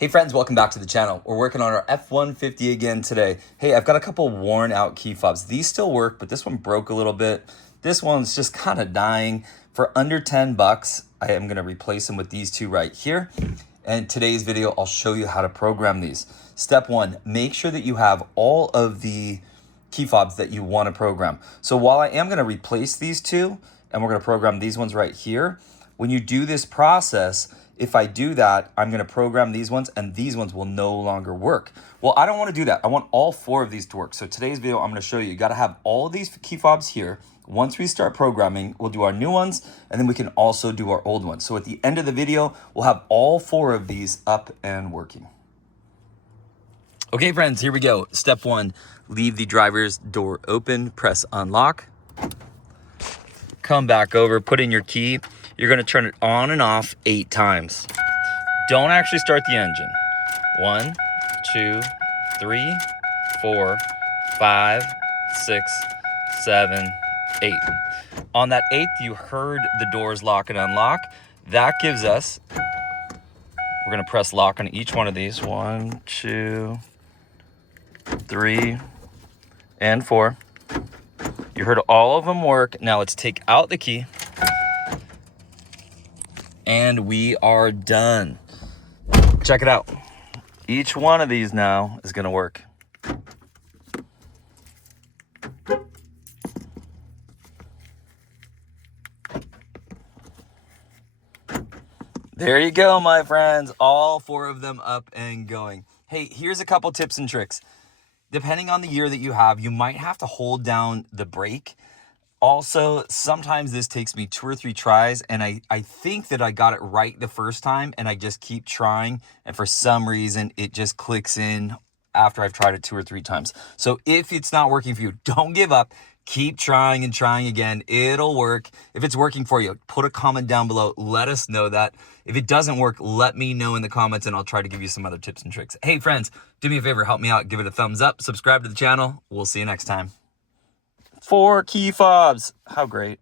Hey friends, welcome back to the channel. We're working on our F150 again today. Hey, I've got a couple worn out key fobs. These still work, but this one broke a little bit. This one's just kind of dying. For under 10 bucks, I am gonna replace them with these two right here. And today's video, I'll show you how to program these. Step one, make sure that you have all of the key fobs that you wanna program. So while I am gonna replace these two, and we're gonna program these ones right here, when you do this process, if I do that, I'm gonna program these ones and these ones will no longer work. Well, I don't wanna do that. I want all four of these to work. So today's video, I'm gonna show you, you gotta have all of these key fobs here. Once we start programming, we'll do our new ones and then we can also do our old ones. So at the end of the video, we'll have all four of these up and working. Okay, friends, here we go. Step one, leave the driver's door open, press unlock. Come back over, put in your key. You're gonna turn it on and off 8 times. Don't actually start the engine. 1, 2, 3, 4, 5, 6, 7, 8. On that 8th, you heard the doors lock and unlock. That gives us, we're gonna press lock on each one of these. 1, 2, 3, and 4. You heard all of them work. Now let's take out the key. And we are done. Check it out. Each one of these now is gonna work. There you go, my friends. All 4 of them up and going. Hey, here's a couple tips and tricks. Depending on the year that you have, you might have to hold down the brake. Also, sometimes this takes me 2 or 3 tries, and I think that I got it right the first time, and I just keep trying, and for some reason, it just clicks in after I've tried it 2 or 3 times. So if it's not working for you, don't give up. Keep trying and trying again. It'll work. If it's working for you, put a comment down below. Let us know that. If it doesn't work, let me know in the comments, and I'll try to give you some other tips and tricks. Hey, friends, do me a favor. Help me out. Give it a thumbs up. Subscribe to the channel. We'll see you next time. 4 key fobs. How great.